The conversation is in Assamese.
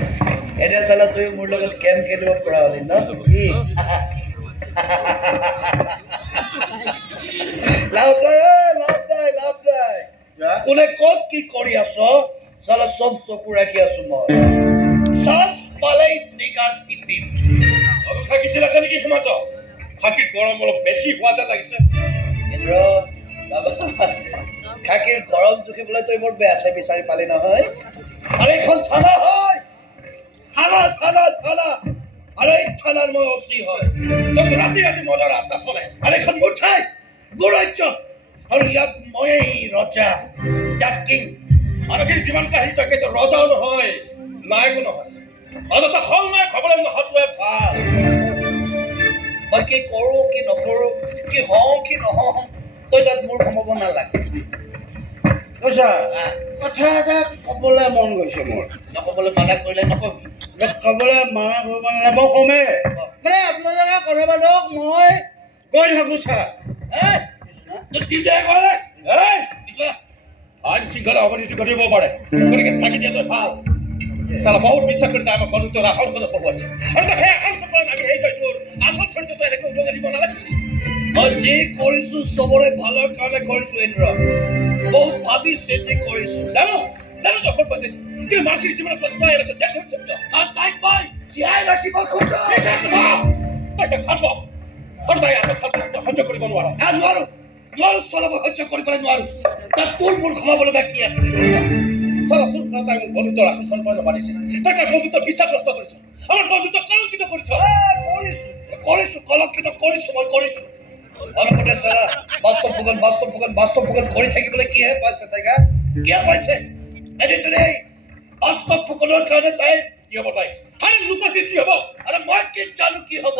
এতিয়া চালা তুই মোৰ লগত কেম খেলিব পৰা হলি ন কি লাভ নাই লাভ নাই কোনে ক'ত কি কৰি আছ চালা চব চকু ৰাখি আছো মই চান্স পালেই ট্ৰিগাৰ টিপিম থাকিছিল আছে নেকি সীমান্ত খাকীৰ গৰম অলপ বেছি হোৱা যেন লাগিছে ইন্দ্ৰ বাবা খাকীৰ গৰম জুখিবলৈ তই মোৰ বেয়া ঠাই বিচাৰি পালি নহয় আৰু এইখন থানা হয় থানা আৰু এই থানাৰ মই অচি হয় তোক ৰাতি ৰাতি মজা ৰাস্তা চলে আৰু এইখন মোৰ ঠাই মোৰ ৰাজ্য আৰু ইয়াত ময়েই ৰজা কিং মানুহখিনি যিমান কাহি তাকেতো ৰজাও নহয় নায়কো নহয় অযথা হল নাই খবলৈ নহটোৱে ভাল মই কি কৰোঁ কি নকৰোঁ কি হওঁ কি নহওঁ তই তাত মোৰ সোমাব নালাগে কৈছা কথা এটা ক'বলৈ মন গৈছে মোৰ নক'বলৈ মানা কৰিলে নকবি ক'বলৈ মানা কৰিব নালাগে মই কমেই মানে আপোনালোকে কথা পাতক মই গৈ থাকোঁ ছাৰ আইন শৃংখলা অৱনীতি ঘটিব পাৰে গতিকে থাকি দিয়াটো ভাল চালা বহুত বিশ্বাস কৰি তাই আমাক বন্ধুত্বৰ আসনখনত পঢ়ুৱাইছে আৰু সেই আসনখনত আমি সেই কৈছোঁ আচল চৰিত্ৰটো এনেকৈ উদঙাই দিব নালাগিছিল মই যি কৰিছোঁ চবৰে ভালৰ কাৰণে কৰিছোঁ ইন্দ্ৰ বহুত ভাবি চিন্তি কৰিছোঁ জানো দখল পাইছে কিন্তু মাছখিনি জীৱনত তাই এনেকৈ জেঠ হৈছে আৰু তাইক মই জীয়াই ৰাখিব খোজোঁ তাইকে ভাল পাওঁ আৰু তাই আমাক সহ্য কৰিব নোৱাৰো নোৱাৰো চলাব সহ্য কৰিবলৈ নোৱাৰো তাত তোৰ মোৰ ঘুমাবলৈ বাকী আছে চালা তোৰ তাই মোক বন্ধুত্বৰ আসনখন পাই নাপাতিছে তাই তাই বন্ধুত্ব বিশ্বাসগ্ৰস্ত কৰিছো আমাৰ বন্ধুত্ব কলংকিত কৰিছ কলংকিত কৰিছোঁ মই কৰিছোঁ অলপতে চালা বাস্তৱ ফুকন কৰি থাকিবলৈ কিহে পাইছে তাইকা কিয় পাইছে এদিন বাস্তৱ ফুকনৰ কাৰণে তাই কি হ'ব তাই আৰে লোকৰ সৃষ্টি হ'ব আৰু মই কি জানো কি হ'ব